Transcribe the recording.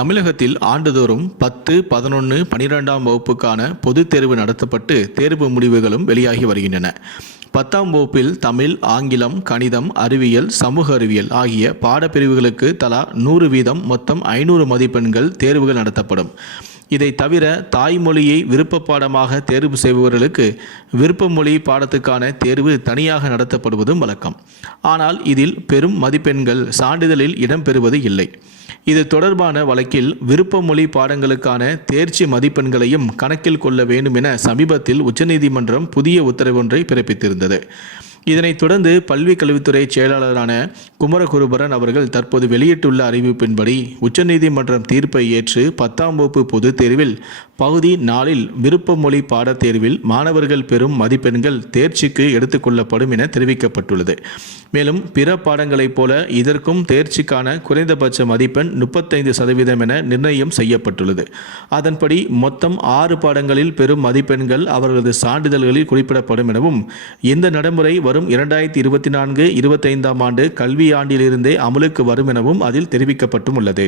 தமிழகத்தில் ஆண்டுதோறும் பத்து பதினொன்று பனிரெண்டாம் வகுப்புக்கான பொதுத் தேர்வு நடத்தப்பட்டு தேர்வு முடிவுகளும் வெளியாகி வருகின்றன. பத்தாம் வகுப்பில் தமிழ் ஆங்கிலம் கணிதம் அறிவியல் சமூக அறிவியல் ஆகிய பாடப்பிரிவுகளுக்கு தலா நூறு வீதம் மொத்தம் ஐநூறு மதிப்பெண்கள் தேர்வுகள் நடத்தப்படும். இதை தவிர தாய்மொழியை விருப்ப பாடமாக தேர்வு செய்பவர்களுக்கு விருப்ப மொழி பாடத்துக்கான தேர்வு தனியாக நடத்தப்படுவதும் வழக்கம். ஆனால் இதில் பெரும் மதிப்பெண்கள் சான்றிதழில் இடம்பெறுவது இல்லை. இது தொடர்பான வழக்கில் விருப்ப மொழி பாடங்களுக்கான தேர்ச்சி மதிப்பெண்களையும் கணக்கில் கொள்ள வேண்டும் என சமீபத்தில் உச்சநீதிமன்றம் புதிய உத்தரவொன்றை பிறப்பித்திருந்தது. இதனைத் தொடர்ந்து பல்விக் கல்வித்துறை செயலாளரான குமரகுருபரன் அவர்கள் தற்போது வெளியிட்டுள்ள அறிவிப்பின்படி உச்சநீதிமன்றம் தீர்ப்பை ஏற்று பத்தாம் வகுப்பு பொதுத் தேர்வில் பகுதி நாளில் விருப்ப மொழி பாடத் தேர்வில் மாணவர்கள் பெறும் மதிப்பெண்கள் தேர்ச்சிக்கு எடுத்துக்கொள்ளப்படும் என தெரிவிக்கப்பட்டுள்ளது. மேலும் பிற பாடங்களைப் போல இதற்கும் தேர்ச்சிக்கான குறைந்தபட்ச மதிப்பெண் முப்பத்தைந்து சதவீதம் என நிர்ணயம் செய்யப்பட்டுள்ளது. அதன்படி மொத்தம் ஆறு பாடங்களில் பெறும் மதிப்பெண்கள் அவர்களது சான்றிதழ்களில் குறிப்பிடப்படும் எனவும் இந்த நடைமுறை வரும் இரண்டாயிரத்தி இருபத்தி நான்கு இருபத்தைந்தாம் ஆண்டு கல்வியாண்டிலிருந்தே அமலுக்கு வரும் எனவும் அதில் தெரிவிக்கப்பட்டும் உள்ளது